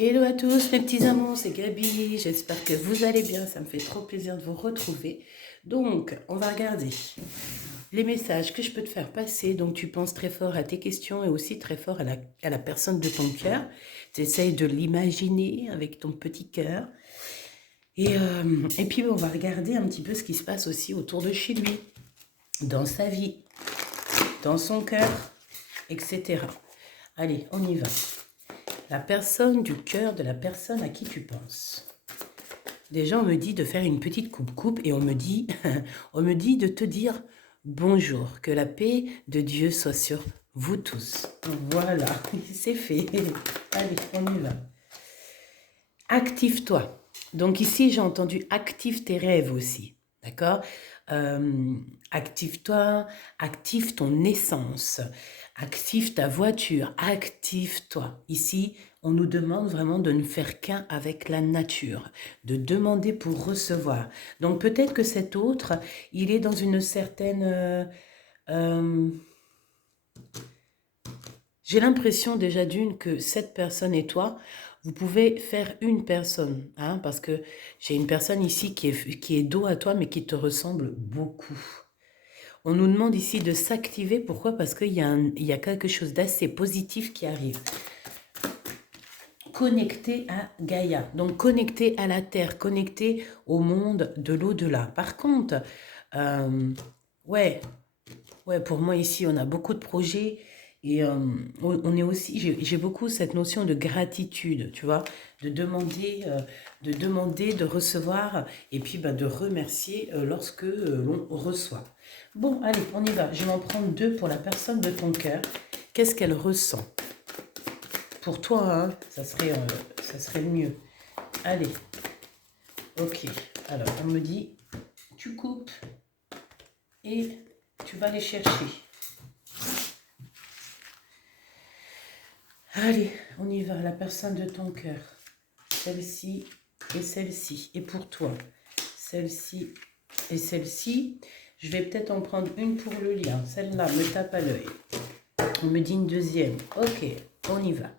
Hello à tous mes petits amours, c'est Gabi, j'espère que vous allez bien, ça me fait trop plaisir de vous retrouver. Donc, on va regarder les messages que je peux te faire passer. Donc, tu penses très fort à tes questions et aussi très fort à la personne de ton cœur. Tu essayes de l'imaginer avec ton petit cœur. Et puis, on va regarder un petit peu ce qui se passe aussi autour de chez lui, dans sa vie, dans son cœur, etc. Allez, on y va. La personne du cœur de la personne à qui tu penses. Déjà, on me dit de faire une petite coupe-coupe et on me dit, on me dit de te dire bonjour, que la paix de Dieu soit sur vous tous. Voilà, c'est fait. Allez, on y va. Active-toi. Donc ici, j'ai entendu active tes rêves aussi. D'accord. Active-toi, active ton essence, active ta voiture, active-toi. Ici, on nous demande vraiment de ne faire qu'un avec la nature, de demander pour recevoir. Donc peut-être que cet autre, il est dans une certaine... euh, j'ai l'impression déjà d'une que cette personne et toi, vous pouvez faire une personne, hein, parce que j'ai une personne ici qui est dos à toi, mais qui te ressemble beaucoup. On nous demande ici de s'activer. Pourquoi? Parce il y a quelque chose d'assez positif qui arrive. Connecté à Gaïa, donc connecté à la Terre, connecté au monde de l'au-delà. Par contre, euh, ouais, ouais, pour moi ici, on a beaucoup de projets et on est aussi, j'ai beaucoup cette notion de gratitude, tu vois, de demander, de recevoir et puis bah, de remercier lorsque l'on reçoit. Bon, allez, on y va. Je vais en prendre deux pour la personne de ton cœur. Qu'est-ce qu'elle ressent? Pour toi, hein, ça serait le mieux. Allez, ok. Alors, on me dit, tu coupes et tu vas les chercher. Allez, on y va, la personne de ton cœur. Celle-ci et celle-ci. Et pour toi, celle-ci et celle-ci. Je vais peut-être en prendre une pour le lien. Celle-là me tape à l'œil. On me dit une deuxième. Ok, on y va.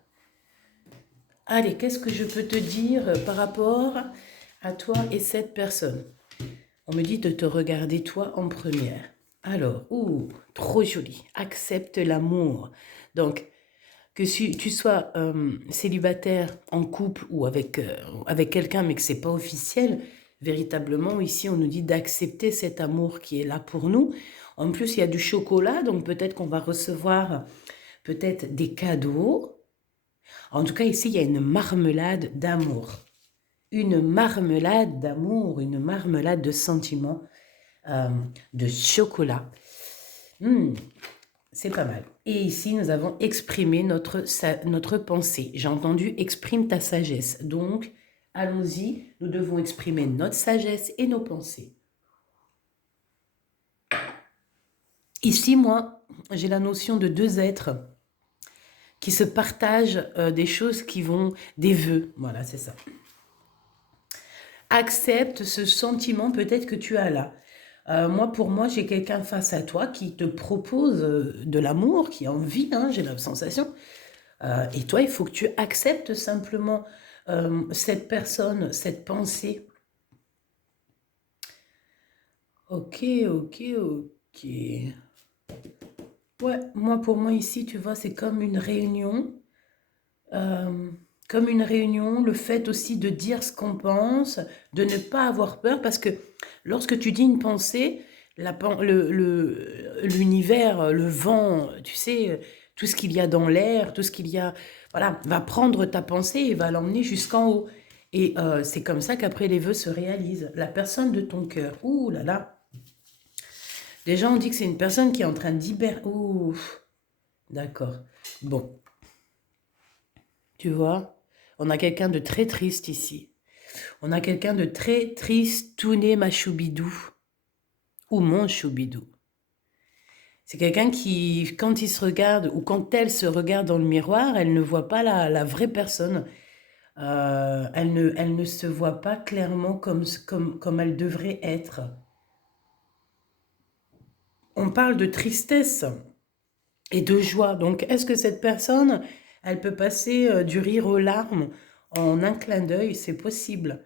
Allez, qu'est-ce que je peux te dire par rapport à toi et cette personne? On me dit de te regarder toi en première. Alors, trop joli. Accepte l'amour. Donc, que si tu sois célibataire, en couple ou avec quelqu'un, mais que c'est pas officiel, véritablement, ici, on nous dit d'accepter cet amour qui est là pour nous. En plus, il y a du chocolat, donc peut-être qu'on va recevoir peut-être des cadeaux. En tout cas, ici, il y a une marmelade d'amour. Une marmelade d'amour, une marmelade de sentiments, de chocolat. C'est pas mal. Et ici, nous avons exprimé notre pensée. J'ai entendu exprime ta sagesse. Donc, allons-y, nous devons exprimer notre sagesse et nos pensées. Ici, moi, j'ai la notion de deux êtres qui se partagent des choses qui vont, des vœux. Voilà, c'est ça. Accepte ce sentiment peut-être que tu as là. Pour moi, j'ai quelqu'un face à toi qui te propose de l'amour, qui a envie, hein, j'ai la sensation. Et toi, il faut que tu acceptes simplement cette personne, cette pensée. Ok, ok, ok. Ouais, pour moi ici, tu vois, c'est comme une réunion. euh, Comme une réunion, le fait aussi de dire ce qu'on pense, de ne pas avoir peur, parce que lorsque tu dis une pensée, l'univers, le vent, tu sais, tout ce qu'il y a dans l'air, tout ce qu'il y a, voilà, va prendre ta pensée et va l'emmener jusqu'en haut. Et c'est comme ça qu'après les vœux se réalisent. La personne de ton cœur, ouh là là. Déjà, on dit que c'est une personne qui est en train d'hiber... Ouh, d'accord. Bon, tu vois, on a quelqu'un de très triste ici. On a quelqu'un de très triste, touné ma choubidou, ou mon choubidou. C'est quelqu'un qui, quand il se regarde, ou quand elle se regarde dans le miroir, elle ne voit pas la vraie personne. Elle ne se voit pas clairement comme elle devrait être. On parle de tristesse et de joie. Donc, est-ce que cette personne, elle peut passer du rire aux larmes en un clin d'œil, c'est possible.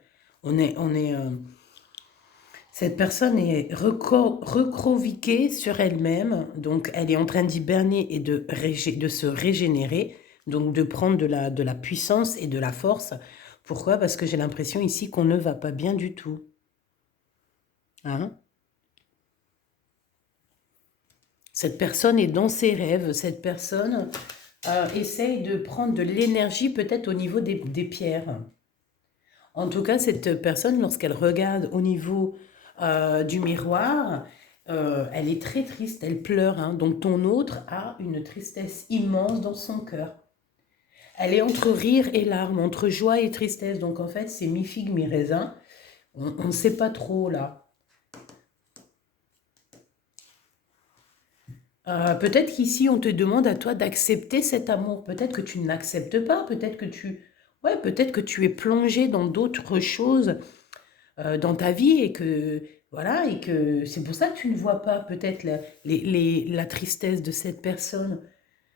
Cette personne est recroviquée sur elle-même, donc elle est en train d'hiberner et de se régénérer, donc de prendre de la puissance et de la force. Pourquoi? Parce que j'ai l'impression ici qu'on ne va pas bien du tout. Hein? Cette personne est dans ses rêves, cette personne essaye de prendre de l'énergie peut-être au niveau des pierres. En tout cas, cette personne, lorsqu'elle regarde au niveau du miroir, elle est très triste, elle pleure. Hein. Donc ton autre a une tristesse immense dans son cœur. Elle est entre rire et larmes, entre joie et tristesse. Donc en fait, c'est mi-figue, mi-raisin. On ne sait pas trop là. Peut-être qu'ici, on te demande à toi d'accepter cet amour. Peut-être que tu ne l'acceptes pas. Peut-être que peut-être que tu es plongé dans d'autres choses dans ta vie et que voilà et que c'est pour ça que tu ne vois pas peut-être la tristesse de cette personne.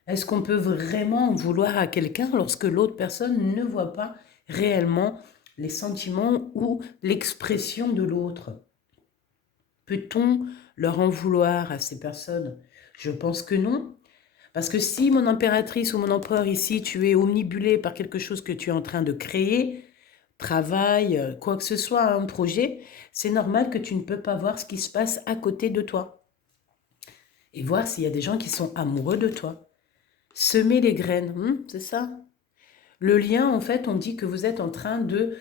Est-ce qu'on peut vraiment vouloir à quelqu'un lorsque l'autre personne ne voit pas réellement les sentiments ou l'expression de l'autre? Peut-on leur en vouloir à ces personnes? Je pense que non. Parce que si mon impératrice ou mon empereur ici, tu es omnibulé par quelque chose que tu es en train de créer, travail, quoi que ce soit, un projet, c'est normal que tu ne peux pas voir ce qui se passe à côté de toi. Et voir s'il y a des gens qui sont amoureux de toi. Semer les graines, c'est ça. Le lien, en fait, on dit que vous êtes en train de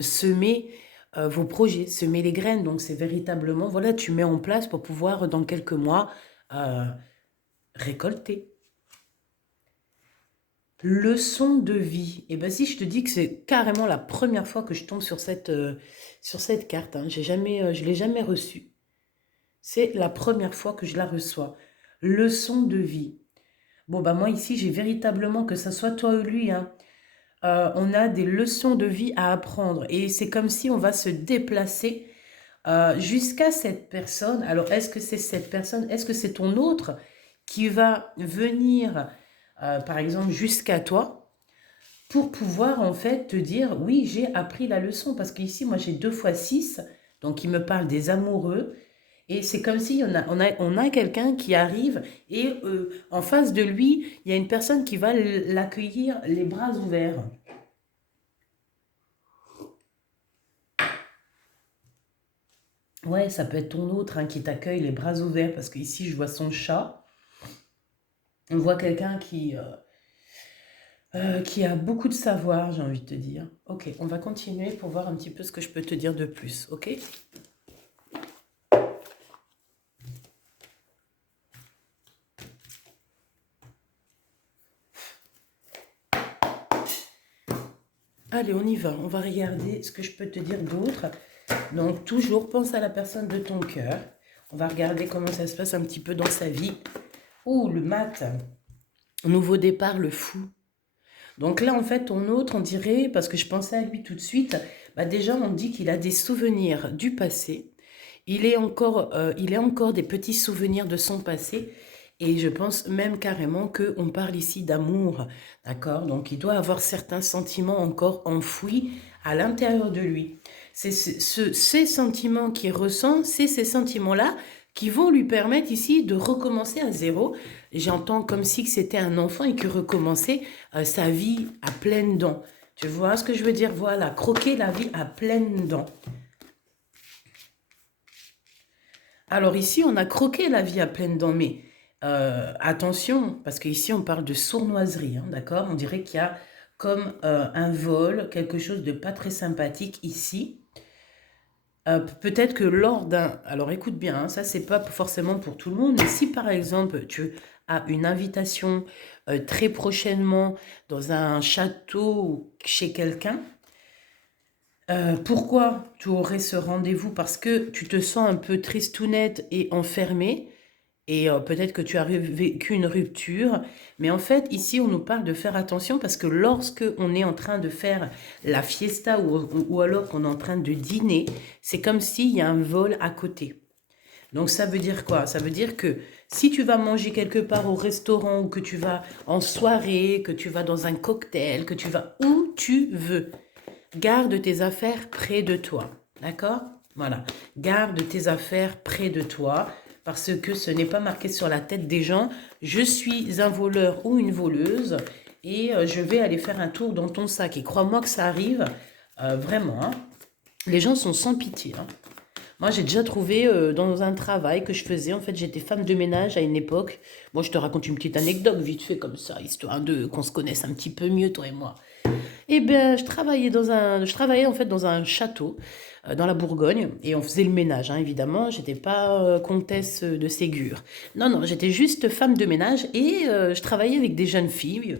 semer vos projets, semer les graines. Donc, c'est véritablement, voilà, tu mets en place pour pouvoir, dans quelques mois, récolter. Leçon de vie. Et bien, si je te dis que c'est carrément la première fois que je tombe sur cette carte, hein. Je ne l'ai jamais reçue. C'est la première fois que je la reçois. Leçon de vie. Bon, bah moi ici, j'ai véritablement, que ça soit toi ou lui, hein, on a des leçons de vie à apprendre. Et c'est comme si on va se déplacer jusqu'à cette personne. Alors, est-ce que c'est cette personne? Est-ce que c'est ton autre qui va venir, par exemple, jusqu'à toi pour pouvoir, en fait, te dire, oui, j'ai appris la leçon. Parce qu'ici, moi, j'ai 2 fois 6, donc il me parle des amoureux. Et c'est comme si on a quelqu'un qui arrive et en face de lui, il y a une personne qui va l'accueillir les bras ouverts. Ouais, ça peut être ton autre, hein, qui t'accueille les bras ouverts, parce qu'ici, je vois son chat. On voit quelqu'un qui a beaucoup de savoir, j'ai envie de te dire. Ok, on va continuer pour voir un petit peu ce que je peux te dire de plus, ok? Allez, on y va. On va regarder ce que je peux te dire d'autre. Donc, toujours, pense à la personne de ton cœur. On va regarder comment ça se passe un petit peu dans sa vie. Ouh, le mat. Nouveau départ, le fou. Donc là, en fait, ton autre, on dirait, parce que je pensais à lui tout de suite, bah déjà, on dit qu'il a des souvenirs du passé. Il est encore des petits souvenirs de son passé. Et je pense même carrément qu'on parle ici d'amour, d'accord? Donc, il doit avoir certains sentiments encore enfouis à l'intérieur de lui. C'est ces sentiments qu'il ressent, c'est ces sentiments-là qui vont lui permettre ici de recommencer à zéro. J'entends comme si c'était un enfant et qu'il recommençait sa vie à pleines dents. Tu vois ce que je veux dire? Voilà, croquer la vie à pleines dents. Alors ici, on a croqué la vie à pleines dents, mais attention, parce qu'ici, on parle de sournoiserie, hein, d'accord? On dirait qu'il y a comme un vol, quelque chose de pas très sympathique ici. Peut-être que lors d'un... Alors écoute bien, hein, ça c'est pas forcément pour tout le monde, mais si par exemple tu as une invitation très prochainement dans un château ou chez quelqu'un, pourquoi tu aurais ce rendez-vous? Parce que tu te sens un peu tristounette et enfermée, et peut-être que tu as vécu une rupture. Mais en fait, ici, on nous parle de faire attention parce que lorsque on est en train de faire la fiesta ou alors qu'on est en train de dîner, c'est comme s'il y a un vol à côté. Donc ça veut dire quoi? Ça veut dire que si tu vas manger quelque part au restaurant ou que tu vas en soirée, que tu vas dans un cocktail, que tu vas où tu veux. Garde tes affaires près de toi. D'accord? Voilà. Garde tes affaires près de toi parce que ce n'est pas marqué sur la tête des gens. Je suis un voleur ou une voleuse et je vais aller faire un tour dans ton sac. Et crois-moi que ça arrive vraiment. Hein. Les gens sont sans pitié. Hein. Moi, j'ai déjà trouvé dans un travail que je faisais, en fait, j'étais femme de ménage à une époque. Moi, je te raconte une petite anecdote vite fait comme ça, histoire de qu'on se connaisse un petit peu mieux, toi et moi. Eh bien, je travaillais en fait dans un château dans la Bourgogne et on faisait le ménage, hein, évidemment. J'étais pas comtesse de Ségur. Non, non, j'étais juste femme de ménage et je travaillais avec des jeunes filles.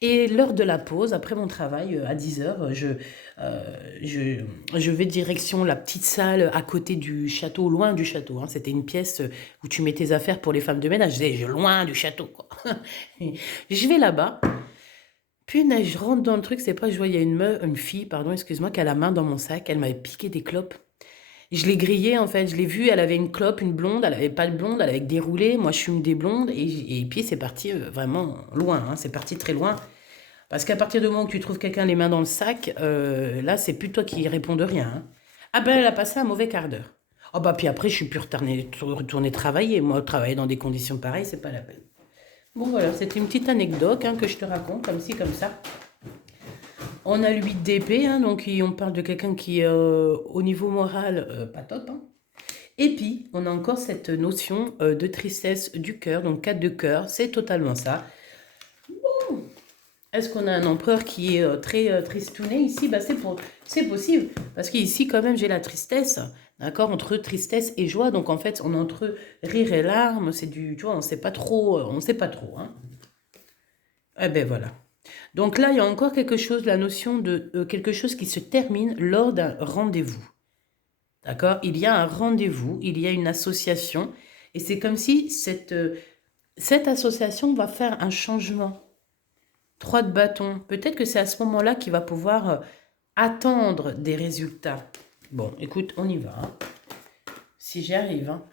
Et l'heure de la pause, après mon travail, à 10 heures, euh, je, je vais direction la petite salle à côté du château, loin du château. Hein. C'était une pièce où tu mets tes affaires pour les femmes de ménage. Loin du château, quoi. Je vais là-bas. Punaise, je rentre dans le truc, c'est pas, je vois, il y a une fille, pardon, excuse-moi, qui a la main dans mon sac, elle m'avait piqué des clopes. Je l'ai grillée, en fait, je l'ai vue, elle avait une clope, une blonde, elle avait pas de blonde, elle avait des roulés, moi je fume des blondes, et puis c'est parti vraiment loin, hein, c'est parti très loin. Parce qu'à partir du moment où tu trouves quelqu'un les mains dans le sac, là, c'est plus toi qui réponds de rien. Hein. Ah ben, elle a passé un mauvais quart d'heure. Oh bah, puis après, je suis plus retournée travailler. Moi, travailler dans des conditions pareilles, c'est pas la peine. Bon, voilà, c'était une petite anecdote hein, que je te raconte, comme ci, comme ça. On a le 8 d'épée, hein, donc on parle de quelqu'un qui est au niveau moral pas top. Hein. Et puis, on a encore cette notion de tristesse du cœur, donc 4 de cœur, c'est totalement ça. Bon. Est-ce qu'on a un empereur qui est très tristouné ici? Bah, c'est possible, parce qu'ici, quand même, j'ai la tristesse, d'accord, entre tristesse et joie. Donc, en fait, on est entre rire et larmes, c'est du, tu vois, on sait pas trop, on sait pas trop, hein. Eh ben voilà. Donc là, il y a encore quelque chose, la notion de quelque chose qui se termine lors d'un rendez-vous. D'accord? Il y a un rendez-vous, il y a une association, et c'est comme si cette association va faire un changement. 3 de bâton. Peut-être que c'est à ce moment-là qu'il va pouvoir attendre des résultats. Bon, écoute, on y va. Hein. Si j'y arrive. Hein.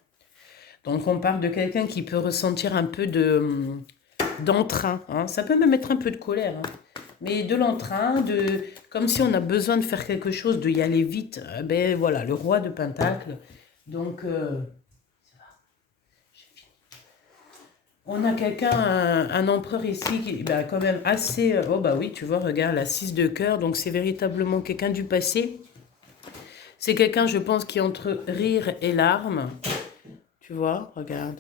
Donc, on parle de quelqu'un qui peut ressentir un peu d'entrain. Hein. Ça peut même être un peu de colère. Hein. Mais de l'entrain, comme si on a besoin de faire quelque chose, de y aller vite. Ben voilà, le roi de Pentacle. Donc, on a quelqu'un, un empereur ici, qui bah, quand même assez... oh bah oui, tu vois, regarde, la 6 de cœur. Donc, c'est véritablement quelqu'un du passé. C'est quelqu'un, je pense, qui est entre rire et larmes. Tu vois, regarde.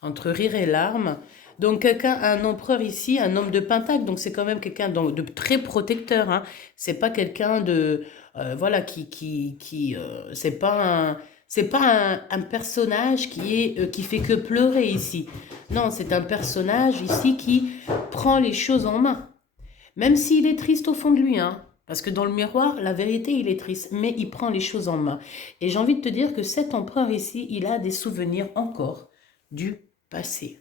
Entre rire et larmes. Donc, quelqu'un, un empereur ici, un homme de Pentacle. Donc, c'est quand même quelqu'un de très protecteur. Hein. C'est pas quelqu'un de... voilà, c'est pas un... C'est pas un personnage qui fait que pleurer ici. Non, c'est un personnage ici qui prend les choses en main. Même s'il est triste au fond de lui, hein. Parce que dans le miroir, la vérité, il est triste, mais il prend les choses en main. Et j'ai envie de te dire que cet empereur ici, il a des souvenirs encore du passé.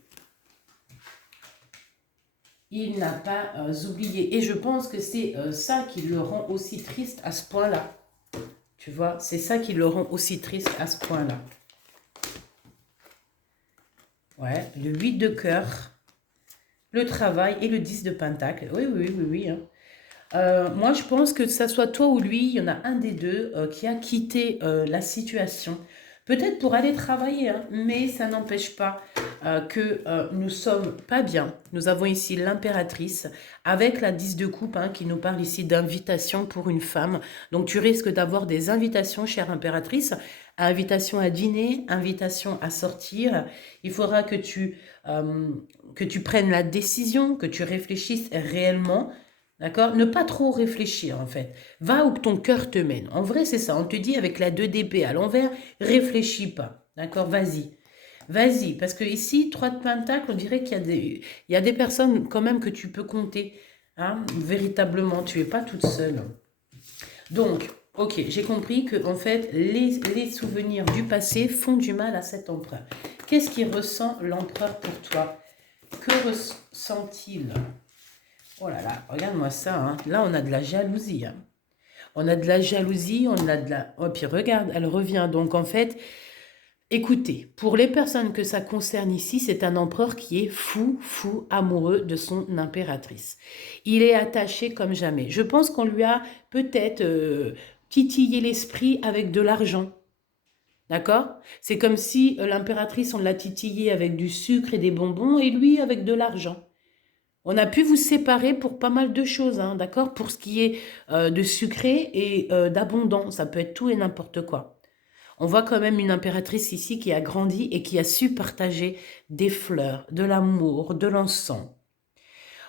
Il n'a pas oublié. Et je pense que c'est ça qui le rend aussi triste à ce point-là. Tu vois, c'est ça qui le rend aussi triste à ce point-là. Ouais, le 8 de cœur, le travail et le 10 de pentacle. Oui, oui, oui, oui. Hein. Moi, je pense que ça soit toi ou lui, il y en a un des deux qui a quitté la situation. Peut-être pour aller travailler, hein, mais ça n'empêche pas que nous sommes pas bien. Nous avons ici l'impératrice avec la 10 de coupe hein, qui nous parle ici d'invitation pour une femme. Donc tu risques d'avoir des invitations, chère impératrice, invitation à dîner, invitation à sortir. Il faudra que tu prennes la décision, que tu réfléchisses réellement. D'accord? Ne pas trop réfléchir, en fait. Va où ton cœur te mène. En vrai, c'est ça. On te dit avec la 2 d'épée à l'envers, réfléchis pas. D'accord? Vas-y. Vas-y. Parce que ici, 3 de pentacle, on dirait qu'il y a des personnes quand même que tu peux compter. Hein? Véritablement, tu n'es pas toute seule. Donc, ok, j'ai compris que, en fait, les souvenirs du passé font du mal à cet empereur. Qu'est-ce qu'il ressent l'empereur pour toi? Que ressent-il? Oh là là, regarde-moi ça. Hein. Là, on a de la jalousie. Hein. On a de la jalousie, on a de la... Oh, puis regarde, elle revient. Donc, en fait, Écoutez, pour les personnes que ça concerne ici, c'est un empereur qui est fou, fou, amoureux de son impératrice. Il est attaché comme jamais. Je pense qu'on lui a peut-être titillé l'esprit avec de l'argent. D'accord? C'est comme si l'impératrice, on l'a titillé avec du sucre et des bonbons, et lui avec de l'argent. On a pu vous séparer pour pas mal de choses, hein, d'accord? Pour ce qui est de sucré et d'abondant, ça peut être tout et n'importe quoi. On voit quand même une impératrice ici qui a grandi et qui a su partager des fleurs, de l'amour, de l'encens.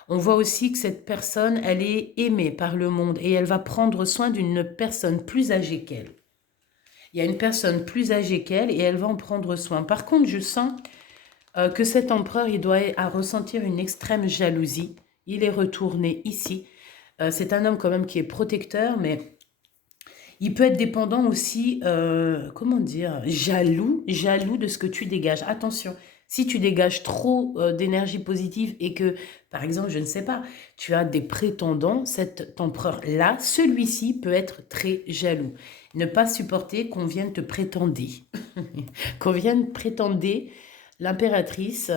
On voit aussi que cette personne, elle est aimée par le monde et elle va prendre soin d'une personne plus âgée qu'elle. Il y a une personne plus âgée qu'elle et elle va en prendre soin. Par contre, je sens que cet empereur, il doit ressentir une extrême jalousie. Il est retourné ici. C'est un homme quand même qui est protecteur, mais il peut être dépendant aussi, comment dire, jaloux de ce que tu dégages. Attention, si tu dégages trop d'énergie positive et que, par exemple, je ne sais pas, tu as des prétendants, cet empereur-là, celui-ci peut être très jaloux. Ne pas supporter qu'on vienne te prétender, qu'on vienne prétender l'impératrice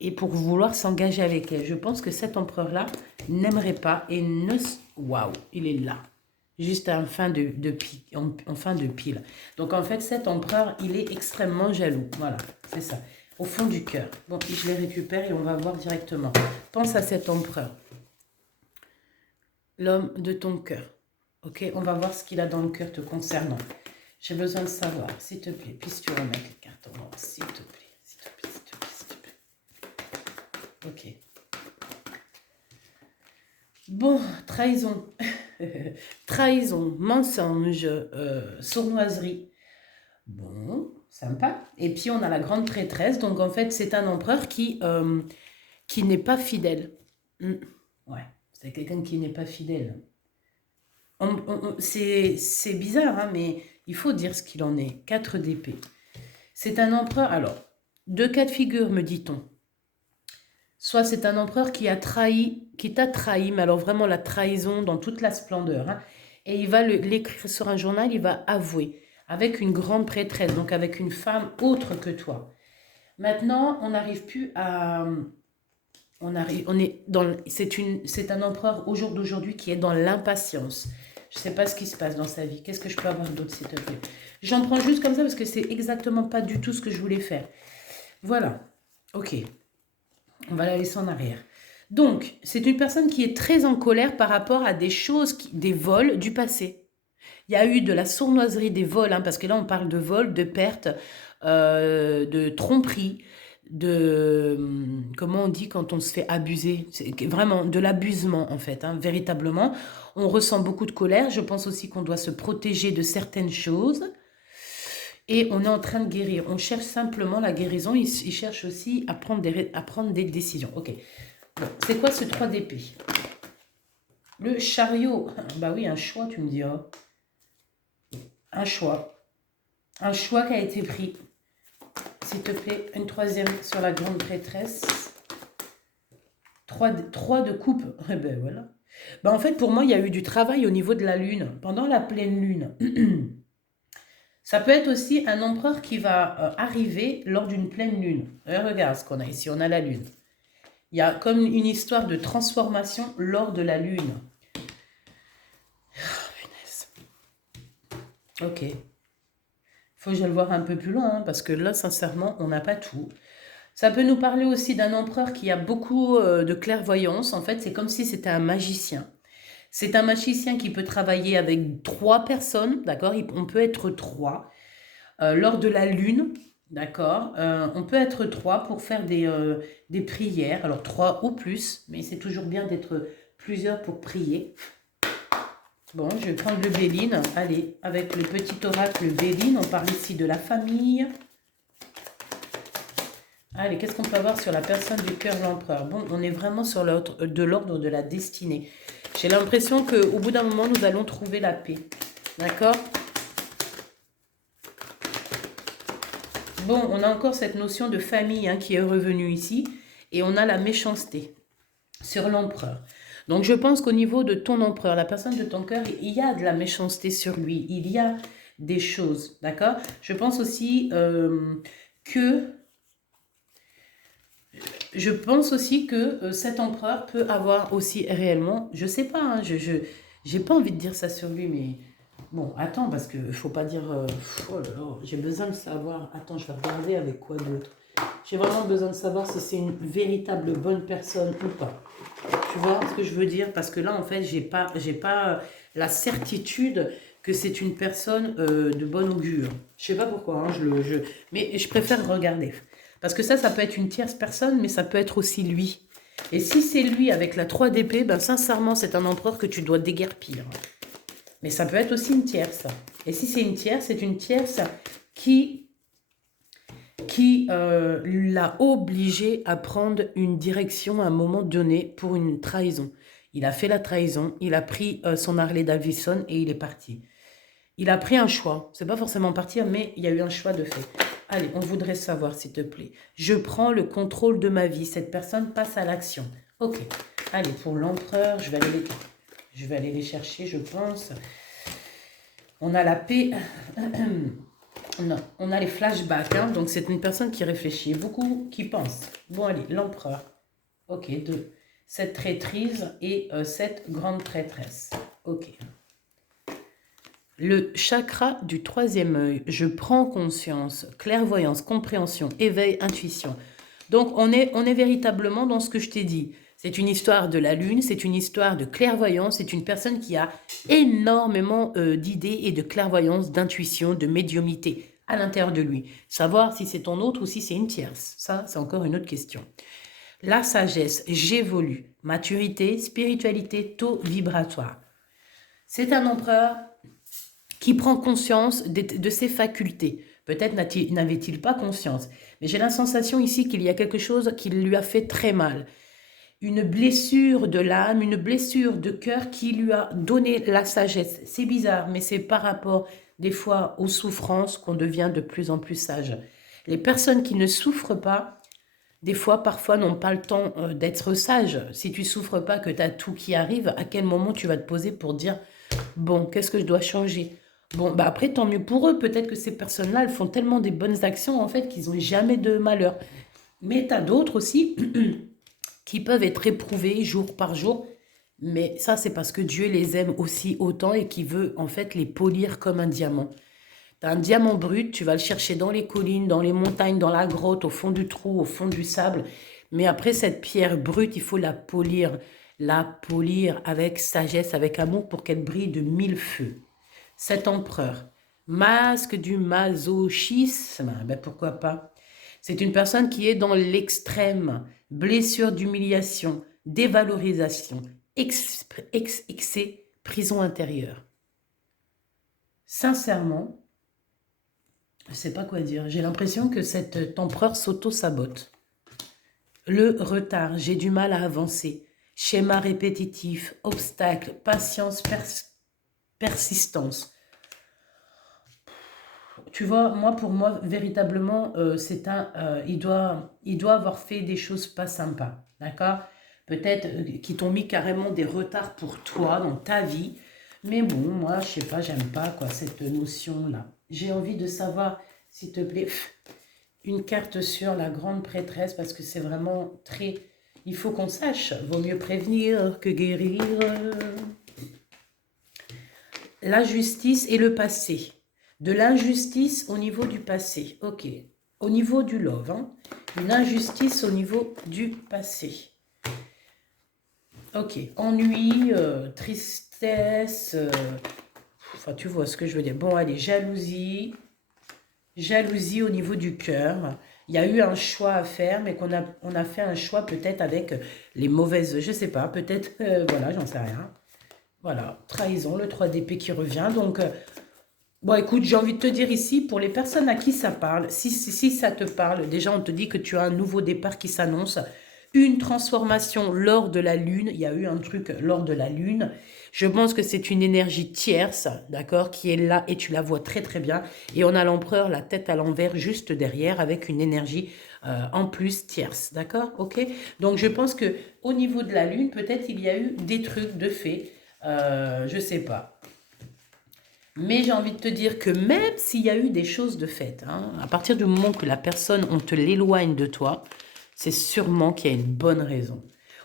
et pour vouloir s'engager avec elle. Je pense que cet empereur-là n'aimerait pas et ne... Waouh, il est là. Juste en fin en fin de pile. Donc en fait, cet empereur, il est extrêmement jaloux. Voilà, c'est ça. Au fond du cœur. Bon, je les récupère et on va voir directement. Pense à cet empereur. L'homme de ton cœur. Ok, on va voir ce qu'il a dans le cœur te concernant. J'ai besoin de savoir, s'il te plaît. Puisses-tu remettre les cartes en ordre, s'il te plaît. S'il te plaît, s'il te plaît, s'il te plaît. Ok. Bon, trahison. Trahison, mensonge, sournoiserie. Bon, sympa. Et puis on a la grande prêtresse. Donc en fait, c'est un empereur qui n'est pas fidèle. Ouais, c'est quelqu'un qui n'est pas fidèle. C'est bizarre, hein, mais il faut dire ce qu'il en est. 4 d'épée. C'est un empereur. Alors, 2 cas de figure, me dit-on. Soit c'est un empereur qui t'a trahi, mais alors vraiment la trahison dans toute la splendeur. Hein, et il va l'écrire sur un journal, il va avouer avec une grande prêtresse, donc avec une femme autre que toi. Maintenant, on n'arrive plus à... c'est un empereur au jour d'aujourd'hui qui est dans l'impatience. Je ne sais pas ce qui se passe dans sa vie. Qu'est-ce que je peux avoir d'autre, s'il te plaît? J'en prends juste comme ça parce que c'est exactement pas du tout ce que je voulais faire. Voilà. Ok. On va la laisser en arrière. Donc, c'est une personne qui est très en colère par rapport à des choses, des vols du passé. Il y a eu de la sournoiserie des vols, hein, parce que là, on parle de vols, de pertes, de tromperies, comment on dit quand on se fait abuser? C'est vraiment de l'abusement, en fait, hein, véritablement. On ressent beaucoup de colère. Je pense aussi qu'on doit se protéger de certaines choses. Et on est en train de guérir. On cherche simplement la guérison. Il cherche aussi à prendre des décisions. Ok. Bon, c'est quoi ce 3 d'épée? Le chariot. Bah oui, un choix, tu me diras. Un choix. Un choix qui a été pris. S'il te plaît, une 3e sur la grande prêtresse. 3 de coupe. Eh ben voilà. Ben en fait, pour moi, il y a eu du travail au niveau de la lune. Pendant la pleine lune. Ça peut être aussi un empereur qui va arriver lors d'une pleine lune. Regarde ce qu'on a ici, on a la lune. Il y a comme une histoire de transformation lors de la lune. Oh, punaise. Ok. Il faut que je le voir un peu plus loin, hein, parce que là, sincèrement, on n'a pas tout. Ça peut nous parler aussi d'un empereur qui a beaucoup de clairvoyance. En fait, c'est comme si c'était un magicien. C'est un magicien qui peut travailler avec 3 personnes, d'accord? On peut être 3. Lors de la lune, d'accord? On peut être 3 pour faire des prières. Alors 3 ou plus, mais c'est toujours bien d'être plusieurs pour prier. Bon, je vais prendre le Béline. Allez, avec le petit oracle Béline, on parle ici de la famille. Allez, qu'est-ce qu'on peut avoir sur la personne du cœur l'empereur? Bon, on est vraiment sur l'ordre de la destinée. J'ai l'impression qu'au bout d'un moment, nous allons trouver la paix. D'accord? Bon, on a encore cette notion de famille, hein, qui est revenue ici. Et on a la méchanceté sur l'empereur. Donc, je pense qu'au niveau de ton empereur, la personne de ton cœur, il y a de la méchanceté sur lui. Il y a des choses, d'accord? Je pense aussi que... Je pense aussi que cet empereur peut avoir aussi réellement, je sais pas, hein, j'ai pas envie de dire ça sur lui, mais bon, attends, parce que faut pas dire, oh là là, j'ai besoin de savoir, attends, je vais regarder avec quoi d'autre. J'ai vraiment besoin de savoir si c'est une véritable bonne personne ou pas. Tu vois ce que je veux dire? Parce que là, en fait, j'ai pas la certitude que c'est une personne de bonne augure. Je sais pas pourquoi, hein, mais je préfère regarder. Parce que ça peut être une tierce personne, mais ça peut être aussi lui. Et si c'est lui avec la 3 d'épée, ben sincèrement, c'est un empereur que tu dois déguerpir. Mais ça peut être aussi une tierce. Et si c'est une tierce, c'est une tierce qui l'a obligé à prendre une direction à un moment donné pour une trahison. Il a fait la trahison, il a pris son Harley Davidson et il est parti. Il a pris un choix. C'est pas forcément partir, mais il y a eu un choix de fait. Allez, on voudrait savoir, s'il te plaît. Je prends le contrôle de ma vie. Cette personne passe à l'action. Ok. Allez, pour l'empereur, je vais aller les chercher, je pense. On a la paix. Non, on a les flashbacks. Hein, donc, c'est une personne qui réfléchit. Beaucoup qui pensent. Bon, allez, l'empereur. Ok, 2. Cette traîtrise et cette grande traîtresse. Ok. Le chakra du 3e œil, je prends conscience, clairvoyance, compréhension, éveil, intuition. Donc, on est véritablement dans ce que je t'ai dit. C'est une histoire de la lune, c'est une histoire de clairvoyance, c'est une personne qui a énormément d'idées et de clairvoyance, d'intuition, de médiumnité à l'intérieur de lui. Savoir si c'est ton autre ou si c'est une tierce, ça, c'est encore une autre question. La sagesse, j'évolue. Maturité, spiritualité, taux vibratoire. C'est un empereur qui prend conscience de ses facultés. Peut-être n'avait-il pas conscience, mais j'ai la sensation ici qu'il y a quelque chose qui lui a fait très mal. Une blessure de l'âme, une blessure de cœur qui lui a donné la sagesse. C'est bizarre, mais c'est par rapport des fois aux souffrances qu'on devient de plus en plus sage. Les personnes qui ne souffrent pas, des fois, parfois, n'ont pas le temps d'être sages. Si tu souffres pas, que tu as tout qui arrive, à quel moment tu vas te poser pour dire « Bon, qu'est-ce que je dois changer ?» Bon, bah après, tant mieux pour eux. Peut-être que ces personnes-là, elles font tellement des bonnes actions, en fait, qu'ils n'ont jamais de malheur. Mais tu as d'autres aussi qui peuvent être éprouvés jour par jour. Mais ça, c'est parce que Dieu les aime aussi autant et qu'il veut, en fait, les polir comme un diamant. Tu as un diamant brut, tu vas le chercher dans les collines, dans les montagnes, dans la grotte, au fond du trou, au fond du sable. Mais après, cette pierre brute, il faut la polir avec sagesse, avec amour pour qu'elle brille de 1000 feux. Cet empereur, masque du masochisme, ben pourquoi pas? C'est une personne qui est dans l'extrême, blessure d'humiliation, dévalorisation, excès, prison intérieure. Sincèrement, je ne sais pas quoi dire. J'ai l'impression que cet empereur s'auto-sabote. Le retard, j'ai du mal à avancer. Schéma répétitif, obstacle, patience, persistance. Tu vois, pour moi, véritablement, il doit avoir fait des choses pas sympas, d'accord? Peut-être qui t'ont mis carrément des retards pour toi dans ta vie. Mais bon, moi, je sais pas, j'aime pas quoi cette notion-là. J'ai envie de savoir, s'il te plaît, une carte sur la grande prêtresse parce que c'est vraiment très... Il faut qu'on sache, vaut mieux prévenir que guérir. La justice et le passé. De l'injustice au niveau du passé. Ok. Au niveau du love. Hein. Une injustice au niveau du passé. Ok. Ennui, tristesse. Enfin, tu vois ce que je veux dire. Bon, allez, jalousie. Jalousie au niveau du cœur. Il y a eu un choix à faire, mais on a fait un choix peut-être avec les mauvaises... Je sais pas, peut-être... voilà, j'en sais rien. Voilà, trahison, le 3 d'épée qui revient. Donc... bon, écoute, j'ai envie de te dire ici, pour les personnes à qui ça parle, si ça te parle, déjà on te dit que tu as un nouveau départ qui s'annonce, une transformation lors de la lune, il y a eu un truc lors de la lune, je pense que c'est une énergie tierce, d'accord, qui est là et tu la vois très très bien, et on a l'empereur, la tête à l'envers juste derrière avec une énergie en plus tierce, d'accord, ok. Donc je pense que au niveau de la lune, peut-être il y a eu des trucs de fait, je sais pas. Mais j'ai envie de te dire que même s'il y a eu des choses de faites, hein, à partir du moment que la personne, on te l'éloigne de toi, c'est sûrement qu'il y a une bonne raison.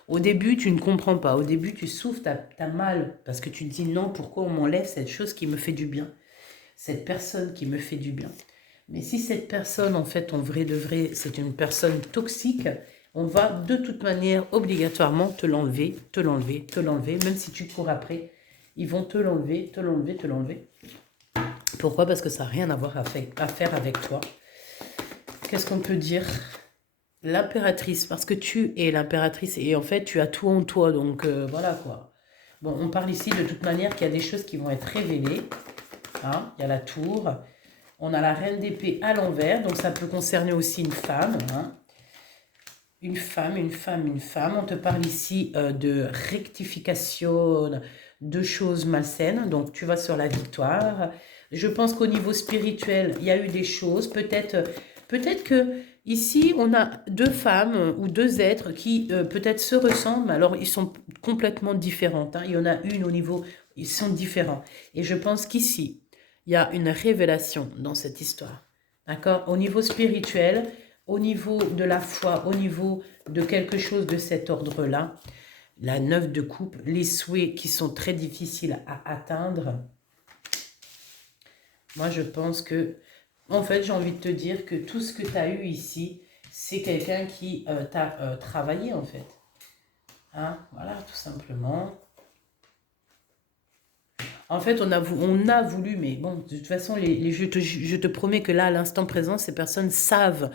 Au début, tu ne comprends pas. Au début, tu souffres, tu as mal, parce que tu te dis non, pourquoi on m'enlève cette chose qui me fait du bien, cette personne qui me fait du bien. Mais si cette personne, en fait, en vrai de vrai, c'est une personne toxique, on va de toute manière obligatoirement te l'enlever, te l'enlever, te l'enlever, même si tu cours après, ils vont te l'enlever, te l'enlever, te l'enlever. Pourquoi? Parce que ça n'a rien à voir à faire avec toi. Qu'est-ce qu'on peut dire? L'impératrice, parce que tu es l'impératrice et en fait tu as tout en toi, donc voilà quoi. Bon, on parle ici de toute manière qu'il y a des choses qui vont être révélées. Hein, il y a la tour, on a la reine d'épée à l'envers, donc ça peut concerner aussi une femme. Hein. Une femme, une femme, une femme. On te parle ici de rectification de choses malsaines, donc tu vas sur la victoire. Je pense qu'au niveau spirituel, il y a eu des choses, peut-être que ici, on a deux femmes ou deux êtres qui peut-être se ressemblent, alors ils sont complètement différentes. Hein. Il y en a une au niveau, ils sont différents. Et je pense qu'ici, il y a une révélation dans cette histoire. D'accord? Au niveau spirituel, au niveau de la foi, au niveau de quelque chose de cet ordre-là, la 9 de coupe, les souhaits qui sont très difficiles à atteindre, moi je pense que, en fait, j'ai envie de te dire que tout ce que tu as eu ici, c'est quelqu'un qui t'a travaillé en fait. Hein, voilà, tout simplement. En fait, on a voulu, mais bon, de toute façon, je te promets que là, à l'instant présent, ces personnes savent,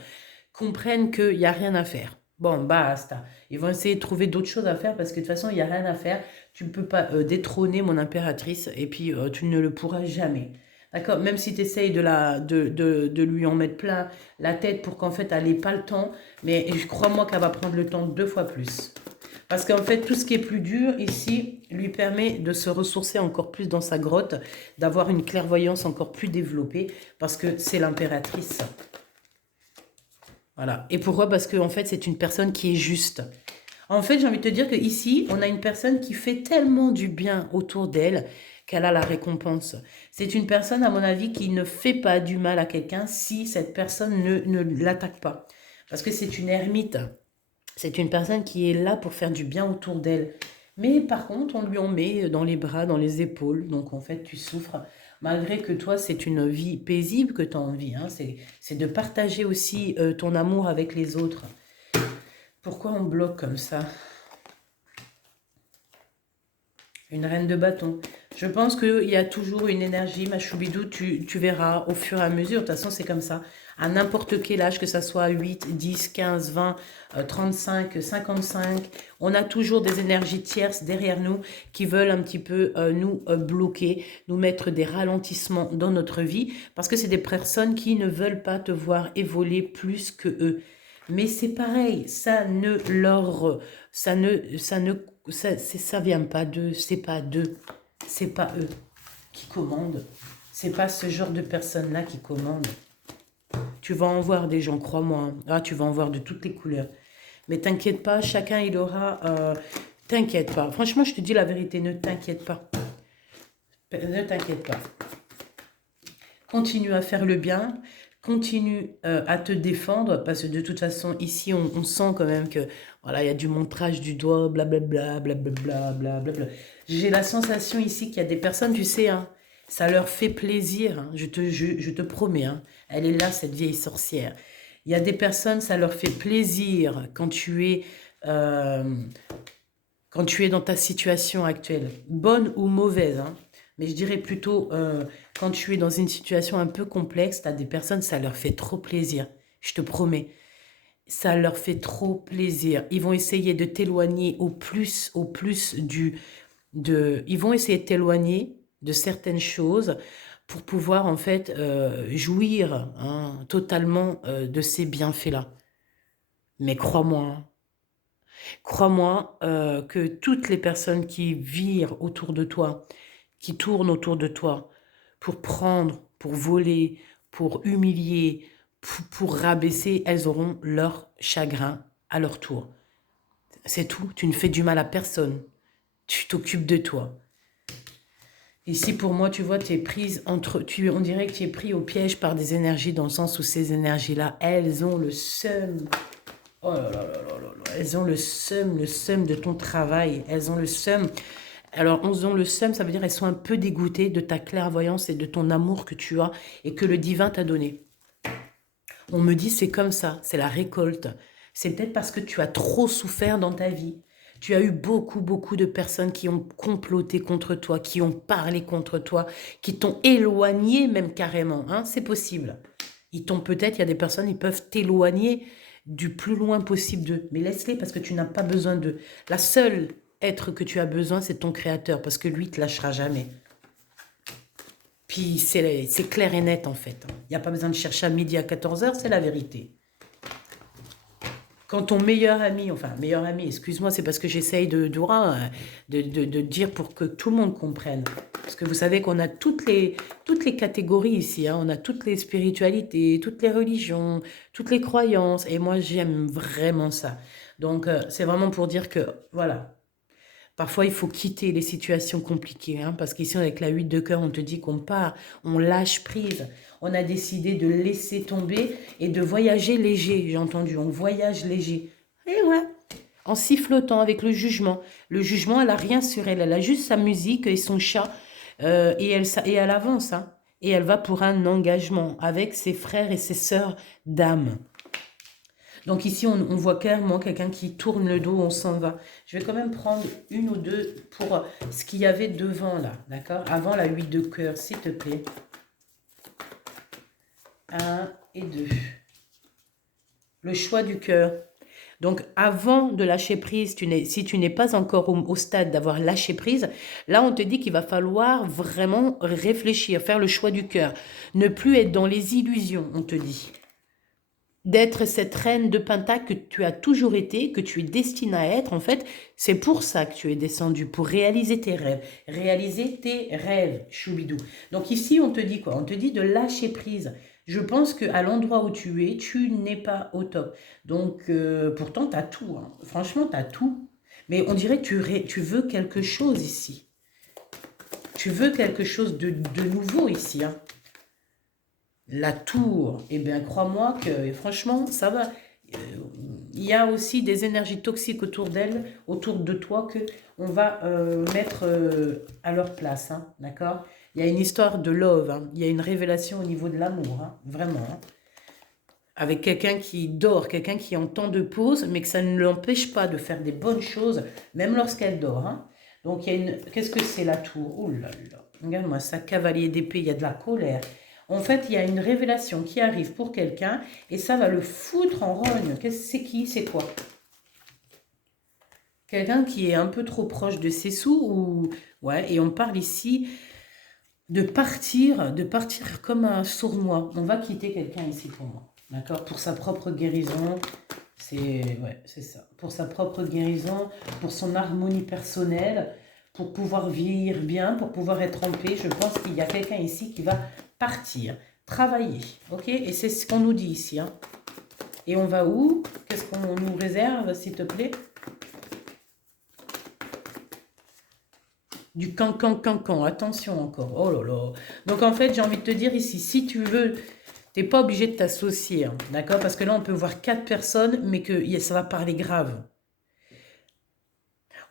comprennent qu'il n'y a rien à faire. Bon, basta. Ils vont essayer de trouver d'autres choses à faire parce que de toute façon, il n'y a rien à faire. Tu ne peux pas détrôner mon impératrice et puis tu ne le pourras jamais. D'accord? Même si tu essayes de lui en mettre plein la tête pour qu'en fait, elle n'ait pas le temps, mais crois-moi qu'elle va prendre le temps 2 fois plus. Parce qu'en fait, tout ce qui est plus dur ici lui permet de se ressourcer encore plus dans sa grotte, d'avoir une clairvoyance encore plus développée, parce que c'est l'impératrice. Voilà. Et pourquoi? Parce qu'en fait, c'est une personne qui est juste. En fait, j'ai envie de te dire qu'ici, on a une personne qui fait tellement du bien autour d'elle qu'elle a la récompense. C'est une personne, à mon avis, qui ne fait pas du mal à quelqu'un si cette personne ne l'attaque pas. Parce que c'est une ermite. C'est une personne qui est là pour faire du bien autour d'elle. Mais par contre, on lui en met dans les bras, dans les épaules. Donc en fait, tu souffres. Malgré que toi, c'est une vie paisible que tu as envie. Hein. C'est de partager aussi ton amour avec les autres. Pourquoi on bloque comme ça? Une reine de bâton. Je pense qu'il y a toujours une énergie, ma choubidou, tu verras au fur et à mesure. De toute façon, c'est comme ça. À n'importe quel âge, que ça soit 8, 10, 15, 20, 35, 55, on a toujours des énergies tierces derrière nous qui veulent un petit peu nous bloquer, nous mettre des ralentissements dans notre vie, parce que c'est des personnes qui ne veulent pas te voir évoluer plus que eux. Mais c'est pareil, ça vient pas d'eux, c'est pas d'eux, c'est pas eux qui commandent, c'est pas ce genre de personnes-là qui commandent. Tu vas en voir des gens, crois-moi, hein. Ah, tu vas en voir de toutes les couleurs. Mais t'inquiète pas, chacun il aura... t'inquiète pas, franchement je te dis la vérité, ne t'inquiète pas. Ne t'inquiète pas. Continue à faire le bien, continue à te défendre, parce que de toute façon, ici, on sent quand même que, voilà, il y a du montrage du doigt, blablabla, blablabla, blablabla. J'ai la sensation ici qu'il y a des personnes, tu sais, hein, ça leur fait plaisir, hein, je te promets, hein, elle est là, cette vieille sorcière. Il y a des personnes, ça leur fait plaisir euh, quand tu es dans ta situation actuelle, bonne ou mauvaise, hein, mais je dirais plutôt quand tu es dans une situation un peu complexe, tu as des personnes, ça leur fait trop plaisir, je te promets. Ça leur fait trop plaisir. Ils vont essayer de t'éloigner au plus ils vont essayer de t'éloigner de certaines choses pour pouvoir en fait jouir hein, totalement de ces bienfaits-là. Mais crois-moi, hein, crois-moi que toutes les personnes qui virent autour de toi, qui tournent autour de toi pour prendre, pour voler, pour humilier, pour rabaisser, elles auront leur chagrin à leur tour. C'est tout, tu ne fais du mal à personne. Tu t'occupes de toi. Ici, pour moi, tu vois, tu es prise entre... on dirait que tu es pris au piège par des énergies, dans le sens où ces énergies-là, elles ont le seum. Oh là là là là là là. Elles ont le seum de ton travail. Elles ont le seum. Alors, elles ont le seum, ça veut dire qu'elles sont un peu dégoûtées de ta clairvoyance et de ton amour que tu as et que le divin t'a donné. On me dit c'est comme ça, c'est la récolte. C'est peut-être parce que tu as trop souffert dans ta vie. Tu as eu beaucoup, beaucoup de personnes qui ont comploté contre toi, qui ont parlé contre toi, qui t'ont éloigné même carrément. Hein, c'est possible. Ils t'ont peut-être, il y a des personnes, ils peuvent t'éloigner du plus loin possible d'eux. Mais laisse-les parce que tu n'as pas besoin d'eux. La seule être que tu as besoin, c'est ton créateur parce que lui, il ne te lâchera jamais. Puis c'est clair et net en fait. Il n'y a pas besoin de chercher à midi à 14h, c'est la vérité. Quand ton meilleur ami, enfin meilleur ami, excuse-moi, c'est parce que j'essaye de dire pour que tout le monde comprenne. Parce que vous savez qu'on a toutes les catégories ici, hein. On a toutes les spiritualités, toutes les religions, toutes les croyances. Et moi, j'aime vraiment ça. Donc, c'est vraiment pour dire que, voilà, parfois, il faut quitter les situations compliquées, hein, parce qu'ici, avec la 8 de cœur, on te dit qu'on part, on lâche prise. On a décidé de laisser tomber et de voyager léger, j'ai entendu, on voyage léger. Et ouais, en sifflotant avec le jugement. Le jugement, elle n'a rien sur elle, elle a juste sa musique et son chat, et elle avance, hein, et elle va pour un engagement avec ses frères et ses sœurs d'âme. Donc ici, on voit clairement quelqu'un qui tourne le dos, on s'en va. Je vais quand même prendre une ou deux pour ce qu'il y avait devant là, d'accord? Avant la 8 de cœur, s'il te plaît. 1 et 2. Le choix du cœur. Donc avant de lâcher prise, si tu n'es pas encore au stade d'avoir lâché prise, là on te dit qu'il va falloir vraiment réfléchir, faire le choix du cœur. Ne plus être dans les illusions, on te dit. D'être cette reine de pentacle que tu as toujours été, que tu es destinée à être, en fait, c'est pour ça que tu es descendue, pour réaliser tes rêves. Réaliser tes rêves, choubidou. Donc ici, on te dit quoi? On te dit de lâcher prise. Je pense qu'à l'endroit où tu es, tu n'es pas au top. Donc, pourtant, tu as tout. Hein. Franchement, tu as tout. Mais on dirait que tu veux quelque chose ici. Tu veux quelque chose de nouveau ici, hein. La tour, eh bien, crois-moi que franchement, ça va. Il y a aussi des énergies toxiques autour d'elle, autour de toi, que on va mettre à leur place, hein, d'accord? Il y a une histoire de love, hein, il y a une révélation au niveau de l'amour, hein, vraiment. Hein, avec quelqu'un qui dort, quelqu'un qui est en temps de pause, mais que ça ne l'empêche pas de faire des bonnes choses, même lorsqu'elle dort. Hein. Donc, il y a une... Qu'est-ce que c'est la tour? Oh là là, regarde-moi ça, cavalier d'épée, il y a de la colère. En fait, il y a une révélation qui arrive pour quelqu'un et ça va le foutre en rogne. C'est qui? C'est quoi? Quelqu'un qui est un peu trop proche de ses sous ou... Ouais, et on parle ici de partir comme un sournois. On va quitter quelqu'un ici pour moi. D'accord? Pour sa propre guérison. C'est ça. Pour sa propre guérison, pour son harmonie personnelle, pour pouvoir vieillir bien, pour pouvoir être en paix. Je pense qu'il y a quelqu'un ici qui va partir, travailler, ok? Et c'est ce qu'on nous dit ici, hein. Et on va où? Qu'est-ce qu'on nous réserve, s'il te plaît? Du cancan, attention encore, oh là là. Donc en fait, j'ai envie de te dire ici, si tu veux, tu n'es pas obligé de t'associer, hein, d'accord? Parce que là, on peut voir 4 personnes, mais que ça va parler grave.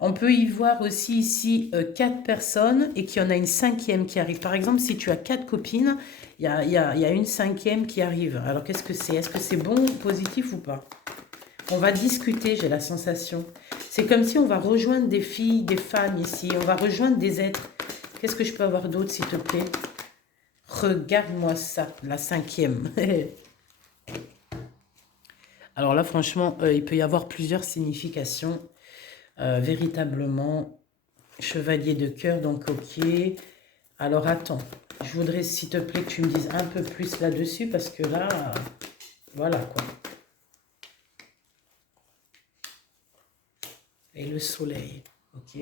On peut y voir aussi ici 4 personnes et qu'il y en a une 5e qui arrive. Par exemple, si tu as 4 copines, il y a une 5e qui arrive. Alors, qu'est-ce que c'est? Est-ce que c'est bon, positif ou pas? On va discuter, j'ai la sensation. C'est comme si on va rejoindre des filles, des femmes ici. On va rejoindre des êtres. Qu'est-ce que je peux avoir d'autre, s'il te plaît? Regarde-moi ça, la 5e. Alors là, franchement, il peut y avoir plusieurs significations. Véritablement, chevalier de cœur, donc ok. Alors attends, je voudrais s'il te plaît que tu me dises un peu plus là-dessus parce que là, voilà quoi. Et le soleil, ok.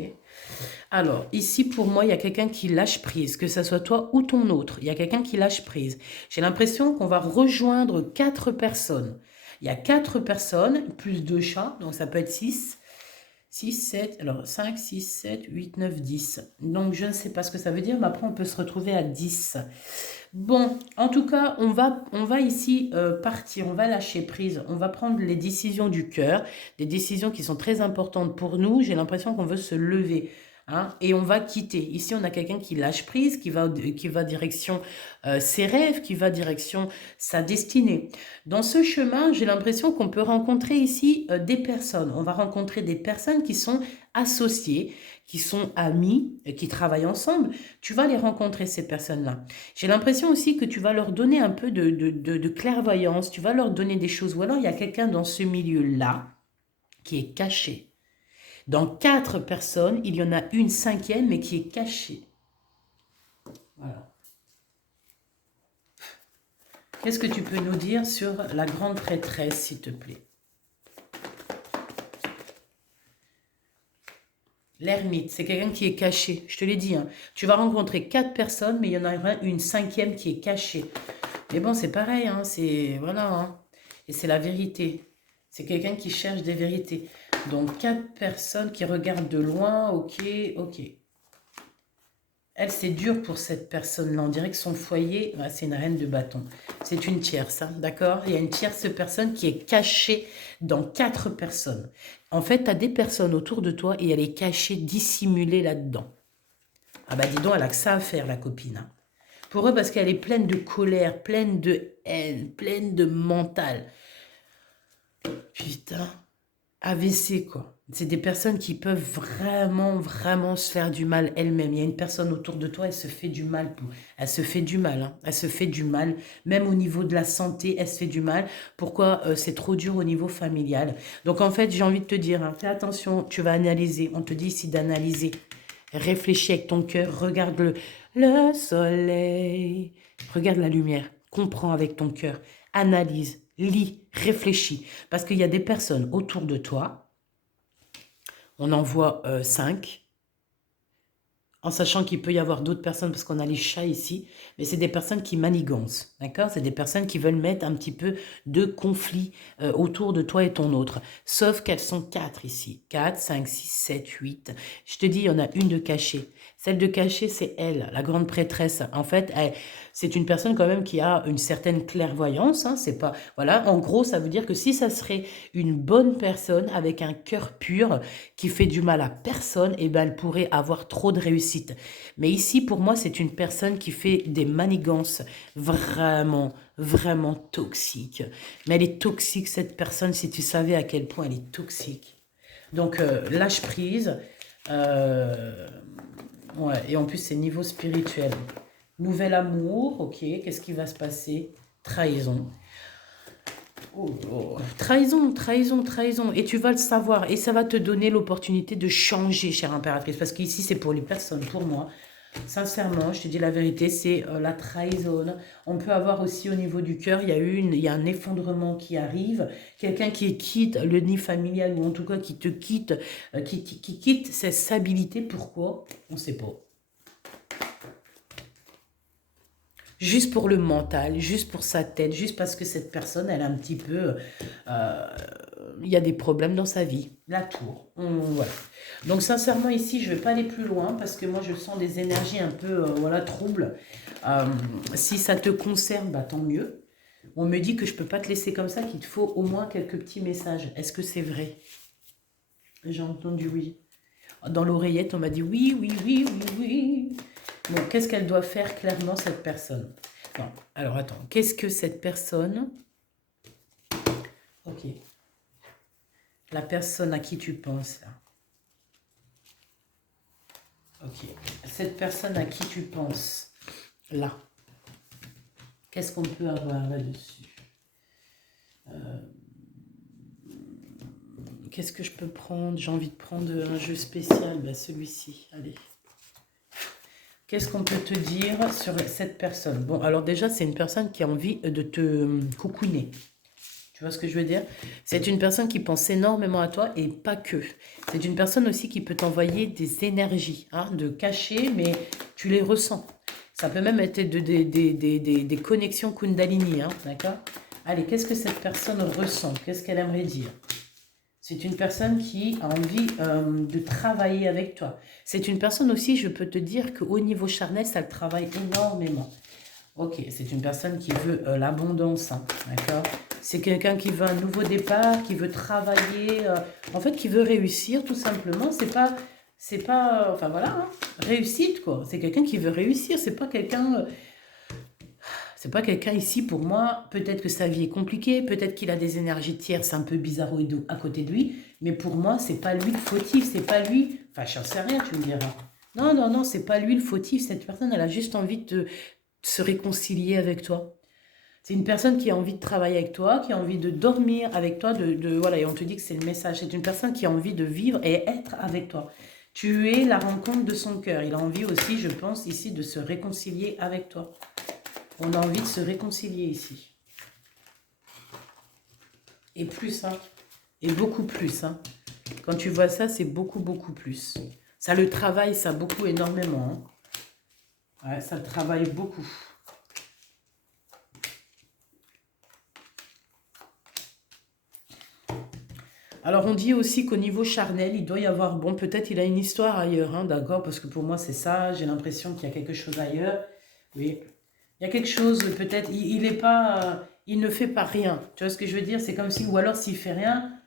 Alors ici pour moi, il y a quelqu'un qui lâche prise, que ce soit toi ou ton autre. Il y a quelqu'un qui lâche prise. J'ai l'impression qu'on va rejoindre 4 personnes. Il y a 4 personnes, plus 2 chats, donc ça peut être 6. 6, 7, alors 5, 6, 7, 8, 9, 10. Donc, je ne sais pas ce que ça veut dire, mais après, on peut se retrouver à 10. Bon, en tout cas, on va ici partir, on va lâcher prise, on va prendre les décisions du cœur, des décisions qui sont très importantes pour nous. J'ai l'impression qu'on veut se lever. Hein, et on va quitter. Ici, on a quelqu'un qui lâche prise, qui va direction ses rêves, qui va direction sa destinée. Dans ce chemin, j'ai l'impression qu'on peut rencontrer ici des personnes. On va rencontrer des personnes qui sont associées, qui sont amis, qui travaillent ensemble. Tu vas les rencontrer, ces personnes-là. J'ai l'impression aussi que tu vas leur donner un peu de clairvoyance, tu vas leur donner des choses. Ou alors, il y a quelqu'un dans ce milieu-là qui est caché. Dans 4 personnes, il y en a une cinquième, mais qui est cachée. Voilà. Qu'est-ce que tu peux nous dire sur la grande prêtresse, s'il te plaît? L'ermite, c'est quelqu'un qui est caché. Je te l'ai dit, hein. Tu vas rencontrer 4 personnes, mais il y en a une cinquième qui est cachée. Mais bon, c'est pareil, hein. C'est... Voilà, hein. Et c'est la vérité. C'est quelqu'un qui cherche des vérités. Donc, 4 personnes qui regardent de loin. Ok, ok. Elle, c'est dur pour cette personne-là. On dirait que son foyer, c'est une reine de bâton. C'est une tierce, hein, d'accord? Il y a une tierce personne qui est cachée dans 4 personnes. En fait, tu as des personnes autour de toi et elle est cachée, dissimulée là-dedans. Ah bah dis donc, elle a que ça à faire, la copine. Hein. Pour eux, parce qu'elle est pleine de colère, pleine de haine, pleine de mental. Putain, AVC, quoi. C'est des personnes qui peuvent vraiment, vraiment se faire du mal elles-mêmes. Il y a une personne autour de toi, elle se fait du mal. Elle se fait du mal. Hein. Elle se fait du mal. Même au niveau de la santé, elle se fait du mal. Pourquoi c'est trop dur au niveau familial. Donc en fait, j'ai envie de te dire, hein, fais attention, tu vas analyser. On te dit ici d'analyser. Réfléchis avec ton cœur. Regarde le soleil. Regarde la lumière. Comprends avec ton cœur. Analyse, lis, réfléchis. Parce qu'il y a des personnes autour de toi. On en voit 5, en sachant qu'il peut y avoir d'autres personnes, parce qu'on a les chats ici, mais c'est des personnes qui manigancent, d'accord? C'est des personnes qui veulent mettre un petit peu de conflit autour de toi et ton autre. Sauf qu'elles sont 4 ici. 4, 5, 6, 7, 8. Je te dis, il y en a une de cachée. Celle de cachée, c'est elle, la grande prêtresse. En fait, c'est une personne quand même qui a une certaine clairvoyance. Hein, c'est pas, voilà, en gros, ça veut dire que si ça serait une bonne personne avec un cœur pur qui fait du mal à personne, eh ben, elle pourrait avoir trop de réussite. Mais ici, pour moi, c'est une personne qui fait des manigances vraiment, vraiment toxiques. Mais elle est toxique, cette personne, si tu savais à quel point elle est toxique. Donc, lâche prise. Ouais, et en plus, c'est niveau spirituel. Nouvel amour, ok. Qu'est-ce qui va se passer? Trahison. Oh, oh. Trahison, trahison, trahison. Et tu vas le savoir. Et ça va te donner l'opportunité de changer, chère impératrice. Parce qu'ici, c'est pour les personnes, pour moi. Sincèrement, je te dis la vérité, c'est la trahison. On peut avoir aussi au niveau du cœur, il y a un effondrement qui arrive. Quelqu'un qui quitte le nid familial, ou en tout cas qui te quitte, qui quitte sa stabilité. Pourquoi? On ne sait pas. Juste pour le mental, juste pour sa tête, juste parce que cette personne, elle a un petit peu... il y a des problèmes dans sa vie. La tour. Voilà. Donc sincèrement ici, je ne vais pas aller plus loin parce que moi je sens des énergies un peu voilà, troubles. Si ça te concerne, bah, tant mieux. On me dit que je ne peux pas te laisser comme ça, qu'il te faut au moins quelques petits messages. Est-ce que c'est vrai? J'ai entendu oui. Dans l'oreillette, on m'a dit oui, oui, oui, oui, oui. Bon, qu'est-ce qu'elle doit faire clairement, cette personne? Non, alors attends, qu'est-ce que cette personne... Ok. La personne à qui tu penses, là. Ok. Cette personne à qui tu penses, là. Qu'est-ce qu'on peut avoir là-dessus? Qu'est-ce que je peux prendre? J'ai envie de prendre un jeu spécial, ben celui-ci, allez. Qu'est-ce qu'on peut te dire sur cette personne? Bon, alors déjà, c'est une personne qui a envie de te coucouner. Tu vois ce que je veux dire? C'est une personne qui pense énormément à toi et pas que. C'est une personne aussi qui peut t'envoyer des énergies, hein, de cacher, mais tu les ressens. Ça peut même être des connexions Kundalini, hein, d'accord? Allez, qu'est-ce que cette personne ressent? Qu'est-ce qu'elle aimerait dire? C'est une personne qui a envie de travailler avec toi. C'est une personne aussi, je peux te dire qu'au niveau charnel, ça le travaille énormément. Ok, c'est une personne qui veut l'abondance, hein, d'accord? C'est quelqu'un qui veut un nouveau départ, qui veut travailler, en fait, qui veut réussir, tout simplement. C'est pas, enfin voilà, hein, réussite, quoi. C'est quelqu'un qui veut réussir, c'est pas quelqu'un ici, pour moi, peut-être que sa vie est compliquée, peut-être qu'il a des énergies tierces un peu bizarroïdes à côté de lui, mais pour moi, c'est pas lui le fautif, c'est pas lui, enfin, j'en sais rien, tu me diras. Non, non, non, c'est pas lui le fautif, cette personne, elle a juste envie de se réconcilier avec toi. C'est une personne qui a envie de travailler avec toi, qui a envie de dormir avec toi, voilà, et on te dit que c'est le message. C'est une personne qui a envie de vivre et être avec toi. Tu es la rencontre de son cœur. Il a envie aussi, je pense, ici, de se réconcilier avec toi. On a envie de se réconcilier ici. Et plus, hein. Et beaucoup plus, hein. Quand tu vois ça, c'est beaucoup, beaucoup plus. Ça le travaille, ça beaucoup, énormément, hein. Ouais, ça le travaille beaucoup. Alors, on dit aussi qu'au niveau charnel, il doit y avoir... Bon, peut-être il a une histoire ailleurs, hein, d'accord? Parce que pour moi, c'est ça. J'ai l'impression qu'il y a quelque chose ailleurs. Oui. Il y a quelque chose, peut-être... Il est pas... il ne fait pas rien. Tu vois ce que je veux dire? C'est comme si... Ou alors, s'il fait rien,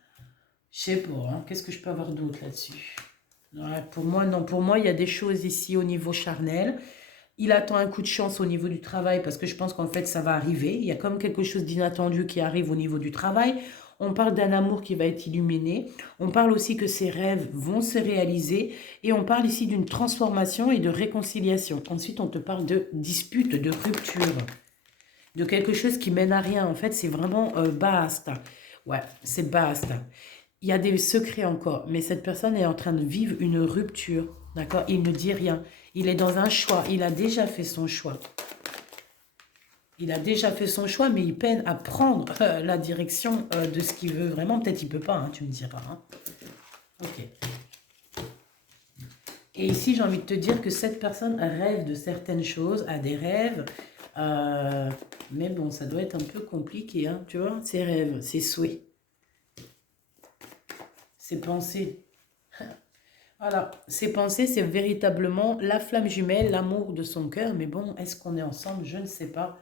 je sais pas. Hein, qu'est-ce que je peux avoir d'autre là-dessus? Ouais, pour moi, non. Pour moi, il y a des choses ici au niveau charnel. Il attend un coup de chance au niveau du travail parce que je pense qu'en fait, ça va arriver. Il y a comme quelque chose d'inattendu qui arrive au niveau du travail. On parle d'un amour qui va être illuminé. On parle aussi que ses rêves vont se réaliser. Et on parle ici d'une transformation et de réconciliation. Ensuite, on te parle de dispute, de rupture, de quelque chose qui mène à rien. En fait, c'est vraiment basta. Ouais, c'est basta. Il y a des secrets encore, mais cette personne est en train de vivre une rupture, d'accord? Il ne dit rien. Il est dans un choix. Il a déjà fait son choix. Il a déjà fait son choix, mais il peine à prendre la direction de ce qu'il veut vraiment. Peut-être il ne peut pas, hein, tu me diras. Hein. Ok. Et ici, j'ai envie de te dire que cette personne rêve de certaines choses, a des rêves. Mais bon, ça doit être un peu compliqué, hein, tu vois? Ses rêves, ses souhaits, ses pensées. Voilà, ses pensées, c'est véritablement la flamme jumelle, l'amour de son cœur. Mais bon, est-ce qu'on est ensemble? Je ne sais pas.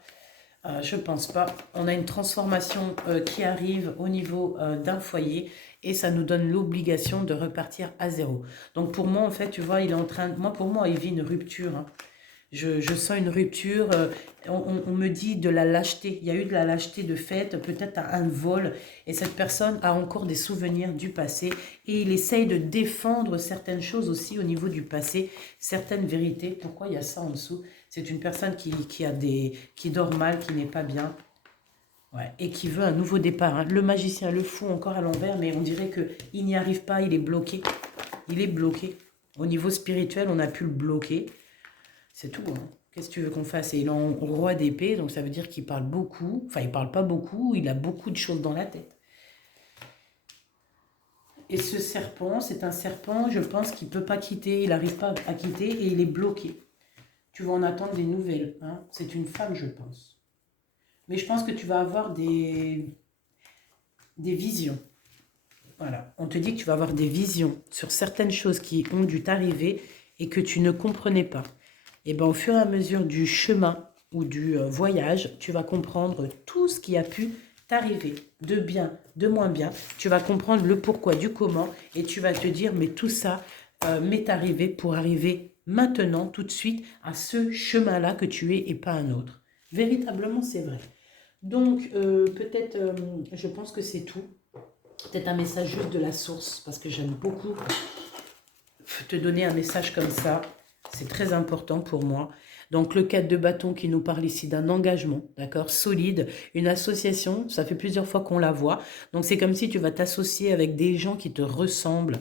Je pense pas. On a une transformation qui arrive au niveau d'un foyer et ça nous donne l'obligation de repartir à zéro. Donc pour moi, en fait, tu vois, il est en train... pour moi, il vit une rupture, hein. Je sens une rupture. On me dit de la lâcheté. Il y a eu de la lâcheté de fait, peut-être un vol. Et cette personne a encore des souvenirs du passé. Et il essaye de défendre certaines choses aussi au niveau du passé, certaines vérités. Pourquoi il y a ça en dessous? C'est une personne qui dort mal, qui n'est pas bien. Ouais, et qui veut un nouveau départ. Hein. Le magicien, le fou encore à l'envers, mais on dirait qu'il n'y arrive pas, il est bloqué. Il est bloqué. Au niveau spirituel, on a pu le bloquer. C'est tout, hein. Qu'est-ce que tu veux qu'on fasse? Et il est en roi d'épée, donc ça veut dire qu'il parle beaucoup. Enfin, il parle pas beaucoup, il a beaucoup de choses dans la tête. Et ce serpent, c'est un serpent, je pense qu'il ne peut pas quitter, il n'arrive pas à quitter et il est bloqué. Tu vas en attendre des nouvelles. Hein. C'est une femme, je pense. Mais je pense que tu vas avoir des visions. Voilà, on te dit que tu vas avoir des visions sur certaines choses qui ont dû t'arriver et que tu ne comprenais pas. Et bien, au fur et à mesure du chemin ou du voyage, tu vas comprendre tout ce qui a pu t'arriver, de bien, de moins bien. Tu vas comprendre le pourquoi, du comment, et tu vas te dire, mais tout ça m'est arrivé pour arriver maintenant, tout de suite, à ce chemin-là que tu es et pas un autre. Véritablement, c'est vrai. Donc, peut-être, je pense que c'est tout. Peut-être un message juste de la source, parce que j'aime beaucoup te donner un message comme ça. C'est très important pour moi. Donc, le 4 de bâton qui nous parle ici d'un engagement, d'accord, solide, une association, ça fait plusieurs fois qu'on la voit. Donc, c'est comme si tu vas t'associer avec des gens qui te ressemblent.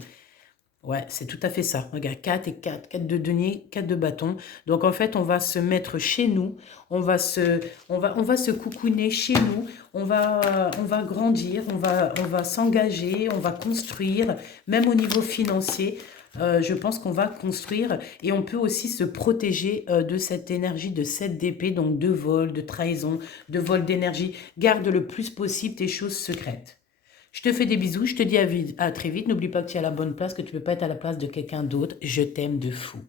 Ouais, c'est tout à fait ça. Regarde, 4 et 4, 4 de denier, 4 de bâton. Donc, en fait, on va se mettre chez nous, on va se coucouner chez nous, on va grandir, on va s'engager, on va construire, même au niveau financier. Je pense qu'on va construire et on peut aussi se protéger de cette énergie de 7 d'épée, donc de vol, de trahison, de vol d'énergie. Garde le plus possible tes choses secrètes. Je te fais des bisous, je te dis à très vite. N'oublie pas que tu es à la bonne place, que tu ne peux pas être à la place de quelqu'un d'autre. Je t'aime de fou.